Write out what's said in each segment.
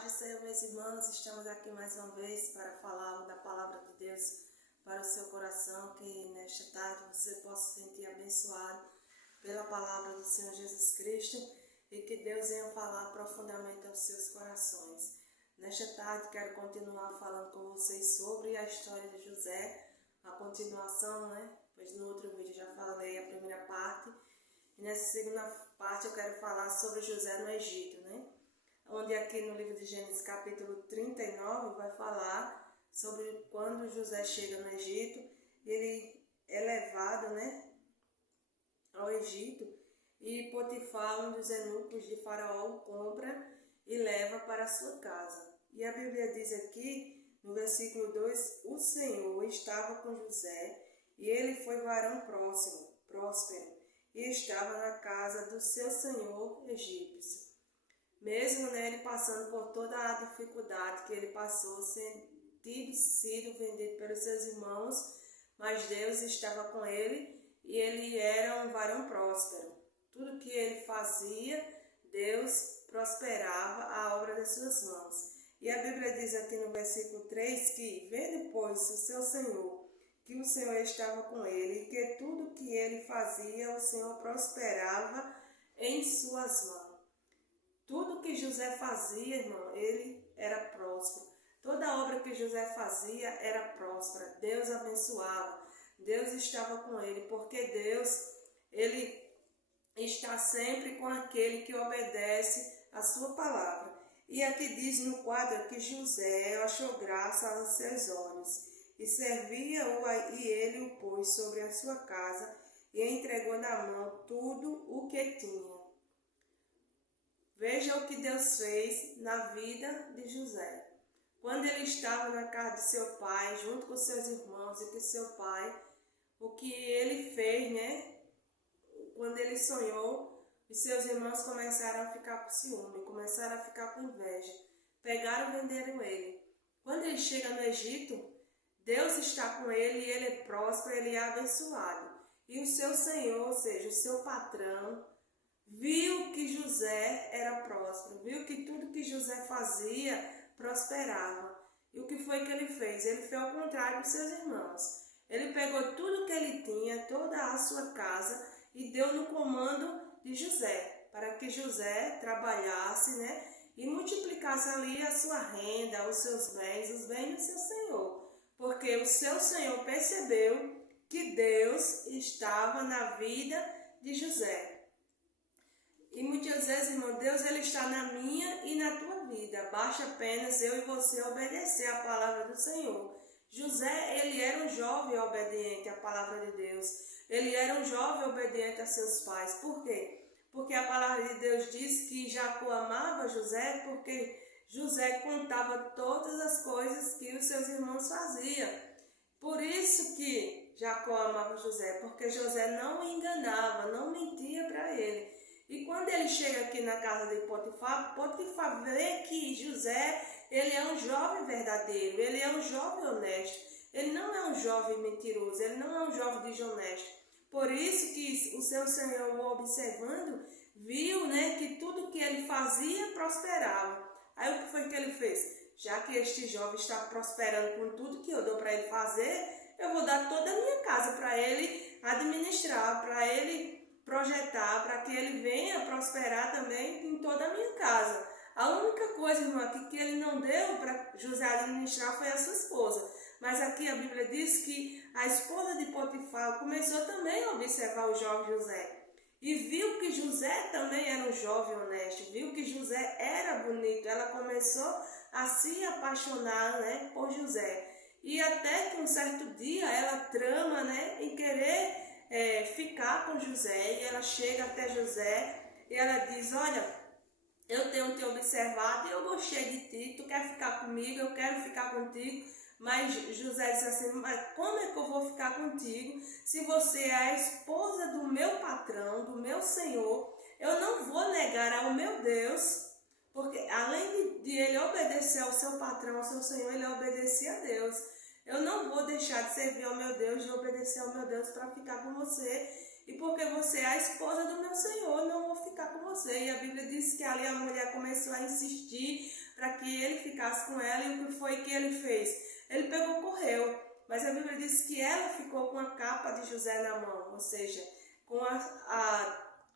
paz do Senhor, meus irmãos, estamos aqui mais uma vez para falar da palavra de Deus para o seu coração, que nesta tarde você possa se sentir abençoado pela palavra do Senhor Jesus Cristo e que Deus venha falar profundamente aos seus corações. Nesta tarde quero continuar falando com vocês sobre a história de José, a continuação, Pois no outro vídeo já falei a primeira parte e nessa segunda parte eu quero falar sobre José no Egito, Onde aqui no livro de Gênesis capítulo 39 vai falar sobre quando José chega no Egito, ele é levado, ao Egito e Potifar, um dos eunucos de Faraó, o compra e leva para a sua casa. E a Bíblia diz aqui, no versículo 2, o Senhor estava com José e ele foi varão próspero e estava na casa do seu senhor egípcio. Mesmo ele passando por toda a dificuldade que ele passou, sem ter sido vendido pelos seus irmãos, mas Deus estava com ele e ele era um varão próspero. Tudo que ele fazia, Deus prosperava a obra das suas mãos. E a Bíblia diz aqui no versículo 3 que, vendo pois o seu senhor, que o Senhor estava com ele e que tudo que ele fazia, o Senhor prosperava em suas mãos. Tudo que José fazia, irmão, ele era próspero. Toda obra que José fazia era próspera. Deus abençoava. Deus estava com ele, porque Deus, ele está sempre com aquele que obedece a sua palavra. E aqui diz no quadro que José achou graça aos seus olhos e servia-o, e ele o pôs sobre a sua casa e entregou na mão tudo o que tinha. Veja o que Deus fez na vida de José. Quando ele estava na casa de seu pai, junto com seus irmãos e com seu pai, o que ele fez, Quando ele sonhou, os seus irmãos começaram a ficar com ciúme, começaram a ficar com inveja. Pegaram e venderam ele. Quando ele chega no Egito, Deus está com ele e ele é próspero, ele é abençoado. E o seu senhor, ou seja, o seu patrão, viu que José era próspero, viu que tudo que José fazia prosperava. E o que foi que ele fez? Ele fez ao contrário dos seus irmãos. Ele pegou tudo que ele tinha, toda a sua casa, e deu no comando de José, para que José trabalhasse, e multiplicasse ali a sua renda, os seus bens, os bens do seu senhor. Porque o seu senhor percebeu que Deus estava na vida de José. E muitas vezes, irmão, Deus ele está na minha e na tua vida. Basta apenas eu e você obedecer a palavra do Senhor. José, ele era um jovem obediente à palavra de Deus. Ele era um jovem obediente a seus pais. Por quê? Porque a palavra de Deus diz que Jacó amava José porque José contava todas as coisas que os seus irmãos faziam. Por isso que Jacó amava José, porque José não o enganava, não mentia para ele. E quando ele chega aqui na casa de Potifar, Potifar vê que José, ele é um jovem verdadeiro, ele é um jovem honesto. Ele não é um jovem mentiroso, ele não é um jovem desonesto. Por isso que o seu senhor, o observando, viu, que tudo que ele fazia prosperava. Aí o que foi que ele fez? Já que este jovem está prosperando com tudo que eu dou para ele fazer, eu vou dar toda a minha casa para ele administrar, para ele projetar, para que ele venha prosperar também em toda a minha casa. A única coisa, irmão, que ele não deu para José administrar foi a sua esposa. Mas aqui a Bíblia diz que a esposa de Potifar começou também a observar o jovem José. E viu que José também era um jovem honesto, viu que José era bonito. Ela começou a se apaixonar, por José. E até que um certo dia ela trama, em querer ficar com José, e ela chega até José e ela diz: olha, eu tenho te observado e eu gostei de ti, tu quer ficar comigo, eu quero ficar contigo. Mas José disse assim: mas como é que eu vou ficar contigo se você é a esposa do meu patrão, do meu senhor? Eu não vou negar ao meu Deus, porque além de ele obedecer ao seu patrão, ao seu senhor, ele obedecia a Deus. Eu não vou deixar de servir ao meu Deus, de obedecer ao meu Deus para ficar com você. E porque você é a esposa do meu Senhor, não vou ficar com você. E a Bíblia diz que ali a mulher começou a insistir para que ele ficasse com ela. E o que foi que ele fez? Ele pegou e correu. Mas a Bíblia diz que ela ficou com a capa de José na mão, ou seja, com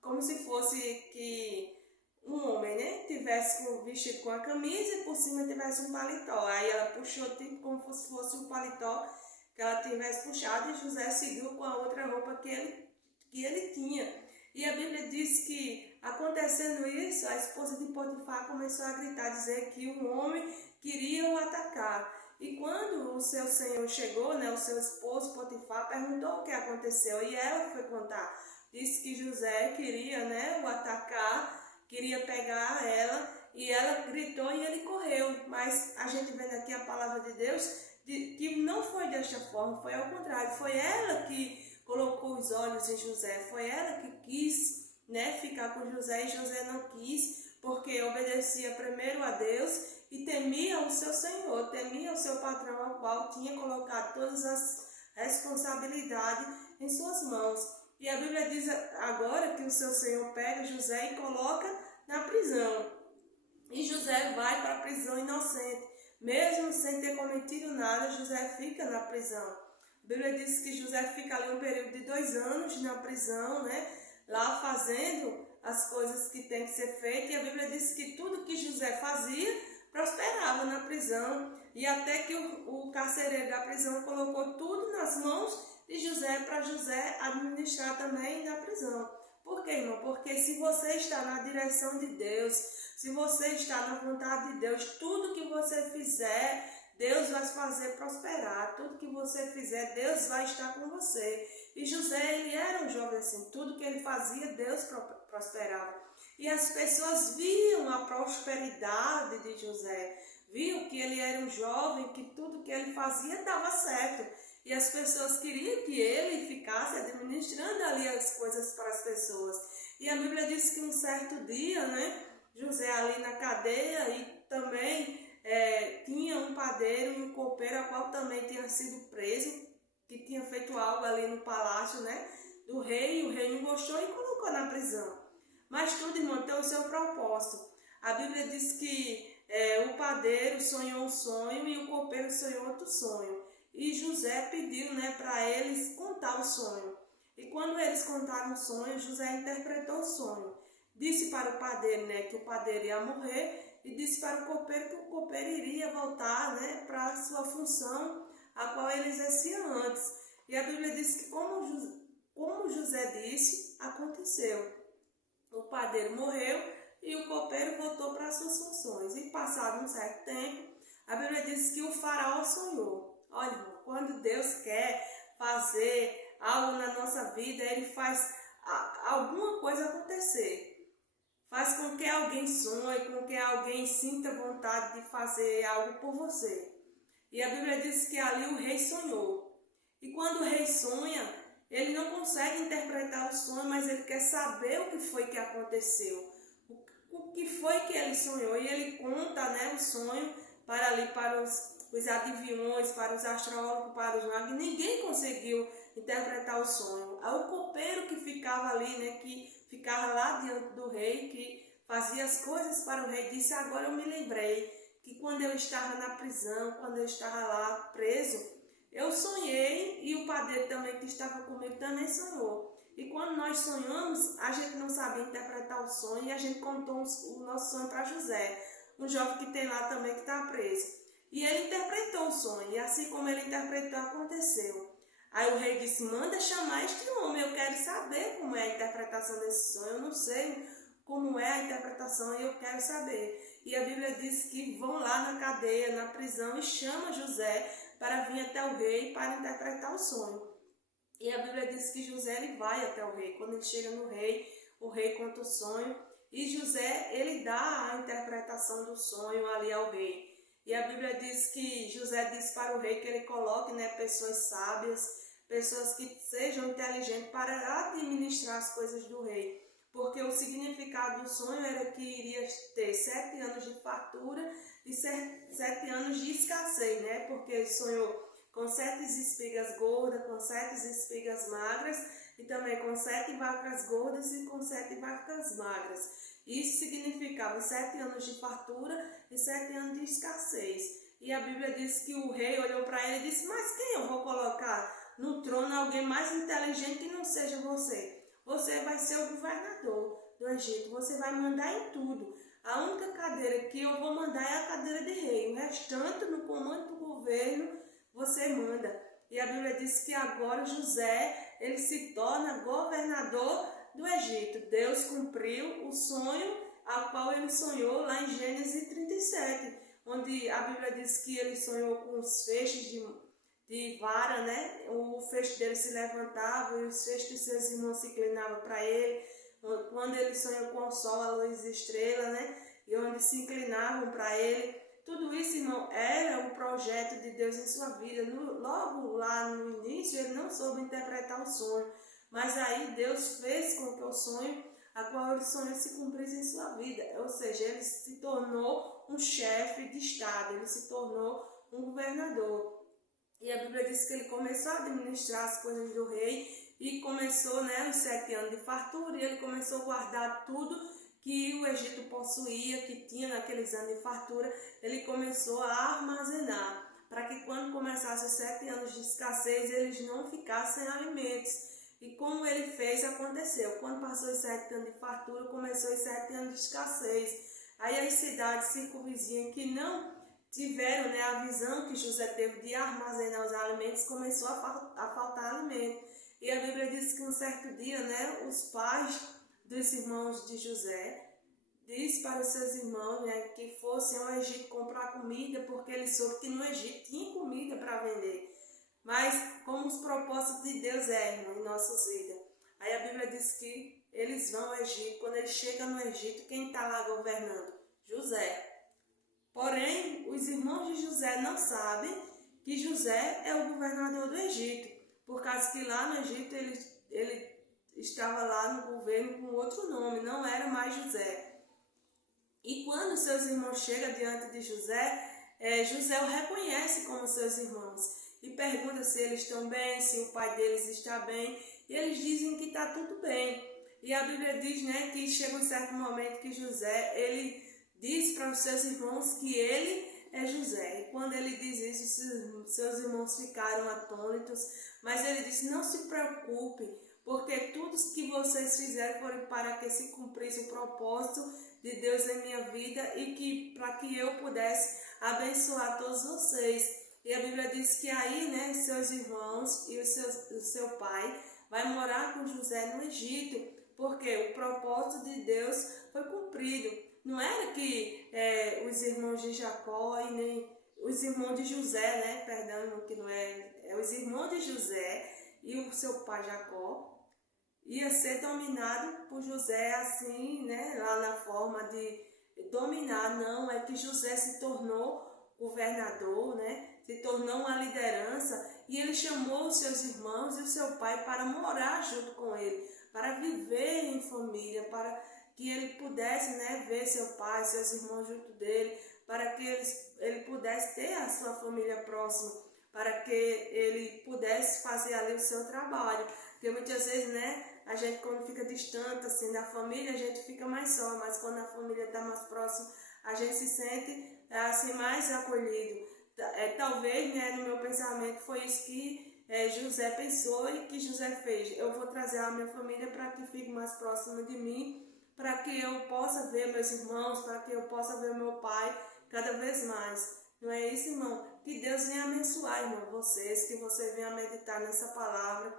como se fosse que um homem, né, tivesse vestido com a camisa e por cima tivesse um paletó. Aí ela puxou tipo como se fosse um paletó que ela tivesse puxado, e José seguiu com a outra roupa que ele tinha. E a Bíblia diz que, acontecendo isso, a esposa de Potifar começou a gritar, dizer que um homem queria o atacar. E quando o seu senhor chegou, né, o seu esposo Potifar perguntou o que aconteceu, e ela foi contar. Disse que José queria, né, o atacar, queria pegar ela, e ela gritou e ele correu. Mas a gente vendo aqui a palavra de Deus, que não foi desta forma, foi ao contrário. Foi ela que colocou os olhos em José, foi ela que quis, né, ficar com José, e José não quis, porque obedecia primeiro a Deus e temia o seu senhor, temia o seu patrão, ao qual tinha colocado todas as responsabilidades em suas mãos. E a Bíblia diz agora que o seu senhor pega José e coloca na prisão. E José vai para a prisão inocente. Mesmo sem ter cometido nada, José fica na prisão. A Bíblia diz que José fica ali um período de 2 anos na prisão, né? Lá fazendo as coisas que tem que ser feitas. E a Bíblia diz que tudo que José fazia prosperava na prisão. E até que o carcereiro da prisão colocou tudo nas mãos de José, para José administrar também na prisão. Por quê, irmão? Porque se você está na direção de Deus, se você está na vontade de Deus, tudo que você fizer, Deus vai fazer prosperar. Tudo que você fizer, Deus vai estar com você. E José, ele era um jovem assim. Tudo que ele fazia, Deus prosperava. E as pessoas viam a prosperidade de José. Viam que ele era um jovem, que tudo que ele fazia dava certo. E as pessoas queriam que ele ficasse administrando ali as coisas para as pessoas. E a Bíblia diz que um certo dia, né, José ali na cadeia, e também tinha um padeiro e um copeiro, a qual também tinha sido preso, que tinha feito algo ali no palácio, né, do rei, e o rei não gostou e colocou na prisão. Mas tudo, irmão, tem o seu propósito. A Bíblia diz que o padeiro sonhou um sonho e o copeiro sonhou outro sonho. E José pediu, né, para eles contar o sonho. E quando eles contaram o sonho, José interpretou o sonho. Disse para o padeiro, né, que o padeiro ia morrer, e disse para o copeiro que o copeiro iria voltar, né, para a sua função, a qual ele exercia antes. E a Bíblia diz que como José disse, aconteceu. O padeiro morreu e o copeiro voltou para as suas funções. E passado um certo tempo, a Bíblia diz que o faraó sonhou. Olha, irmão, quando Deus quer fazer algo na nossa vida, Ele faz alguma coisa acontecer. Faz com que alguém sonhe, com que alguém sinta vontade de fazer algo por você. E a Bíblia diz que ali o rei sonhou. E quando o rei sonha, ele não consegue interpretar o sonho, mas ele quer saber o que foi que aconteceu. O que foi que ele sonhou. E ele conta, né, o sonho para os adivinhões, para os astrólogos, para os magos. Ninguém conseguiu interpretar o sonho. O copeiro que ficava ali, né, que ficava lá diante do rei, que fazia as coisas para o rei, disse: agora eu me lembrei que quando eu estava na prisão, quando eu estava lá preso, eu sonhei, e o padeiro também que estava comigo também sonhou. E quando nós sonhamos, a gente não sabia interpretar o sonho, e a gente contou o nosso sonho para José, um jovem que tem lá também que está preso. E ele interpretou o sonho, e assim como ele interpretou, aconteceu. Aí o rei disse: manda chamar este homem, eu quero saber como é a interpretação desse sonho, eu não sei como é a interpretação e eu quero saber. E a Bíblia diz que vão lá na cadeia, na prisão, e chama José para vir até o rei para interpretar o sonho. E a Bíblia diz que José, ele vai até o rei. Quando ele chega no rei, o rei conta o sonho, e José, ele dá a interpretação do sonho ali ao rei. E a Bíblia diz que José disse para o rei que ele coloque, né, pessoas sábias, pessoas que sejam inteligentes para administrar as coisas do rei. Porque o significado do sonho era que iria ter 7 anos de fartura e 7 anos de escassez, né? Porque ele sonhou com 7 espigas gordas, com 7 espigas magras, e também com 7 vacas gordas e com 7 vacas magras. Isso significava 7 anos de fartura e 7 anos de escassez. E a Bíblia diz que o rei olhou para ele e disse: mas quem eu vou colocar no trono? Alguém mais inteligente que não seja você. Você vai ser o governador do Egito, você vai mandar em tudo. A única cadeira que eu vou mandar é a cadeira de rei. O restante, no comando do governo, você manda. E a Bíblia diz que agora José, ele se torna governador do Egito. Deus cumpriu o sonho ao qual ele sonhou lá em Gênesis 37, onde a Bíblia diz que ele sonhou com os feixes de vara, né? O feixe dele se levantava e os feixes de seus irmãos se inclinavam para ele. Quando ele sonhou com o sol, a luz e estrela, né? E onde se inclinavam para ele. Tudo isso, irmão, era o projeto de Deus em sua vida. Logo lá no início, ele não soube interpretar o sonho. Mas aí Deus fez com que o sonho, a qual ele sonhou, se cumprisse em sua vida. Ou seja, ele se tornou um chefe de Estado, ele se tornou um governador. E a Bíblia diz que ele começou a administrar as coisas do rei e começou, né, os 7 anos de fartura, e ele começou a guardar tudo que o Egito possuía, que tinha naqueles anos de fartura. Ele começou a armazenar, para que quando começasse os 7 anos de escassez, eles não ficassem sem alimentos. E como ele fez, aconteceu. Quando passou os 7 anos de fartura, começou os 7 anos de escassez. Aí as cidades circunvizinhas que não tiveram, né, a visão que José teve de armazenar os alimentos, começou a faltar alimento. E a Bíblia diz que um certo dia, né, os pais dos irmãos de José diz para os seus irmãos, né, que fossem ao Egito comprar comida, porque ele soube que no Egito tinha comida para vender. Mas como os propósitos de Deus irmão, em nossas vidas. Aí a Bíblia diz que eles vão ao Egito. Quando eles chegam no Egito, quem está lá governando? José. Porém, os irmãos de José não sabem que José é o governador do Egito, por causa que lá no Egito ele estava lá no governo com outro nome, não era mais José. E quando seus irmãos chegam diante de José, José o reconhece como seus irmãos e pergunta se eles estão bem, se o pai deles está bem, e eles dizem que está tudo bem. E a Bíblia diz, né, que chega um certo momento que José, ele diz para os seus irmãos que ele é José. E quando ele diz isso, seus irmãos ficaram atônitos, mas ele disse: não se preocupem, porque tudo que vocês fizeram foi para que se cumprisse o propósito de Deus em minha vida e que para que eu pudesse abençoar todos vocês. E a Bíblia diz que aí, né, seus irmãos e o seu pai vai morar com José no Egito, porque o propósito de Deus foi cumprido. Não era que os irmãos de Jacó e nem os irmãos de José, né, perdão, que não é os irmãos de José e o seu pai Jacó ia ser dominado por José assim, né, lá na forma de dominar. Não, é que José se tornou governador, né, se tornou uma liderança, e ele chamou os seus irmãos e o seu pai para morar junto com ele, para viver em família, para que ele pudesse, né, ver seu pai, seus irmãos junto dele, para que ele pudesse ter a sua família próxima, para que ele pudesse fazer ali o seu trabalho. Porque muitas vezes, né, a gente quando fica distante assim da família, a gente fica mais só, mas quando a família está mais próxima, a gente se sente assim mais acolhido. Talvez, né, no meu pensamento foi isso que José pensou e que José fez. Eu vou trazer a minha família para que fique mais próxima de mim, para que eu possa ver meus irmãos, para que eu possa ver meu pai cada vez mais. Não é isso, irmão? Que Deus venha abençoar, irmão, vocês, que você venha meditar nessa palavra,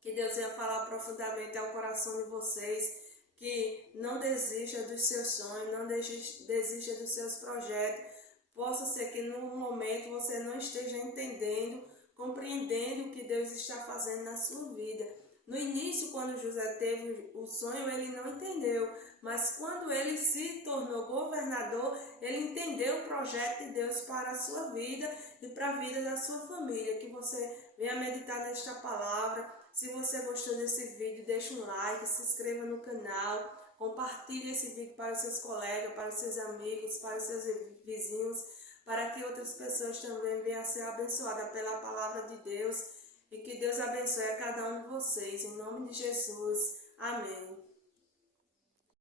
que Deus venha falar profundamente ao coração de vocês, que não desista dos seus sonhos, não desista dos seus projetos. Possa ser que no momento você não esteja entendendo, compreendendo o que Deus está fazendo na sua vida. No início, quando José teve o sonho, ele não entendeu, mas quando ele se tornou governador, ele entendeu o projeto de Deus para a sua vida e para a vida da sua família. Que você venha meditar nesta palavra. Se você gostou desse vídeo, deixa um like, se inscreva no canal, compartilhe esse vídeo para os seus colegas, para os seus amigos, para os seus vizinhos, para que outras pessoas também venham a ser abençoadas pela palavra de Deus. E que Deus abençoe a cada um de vocês. Em nome de Jesus. Amém.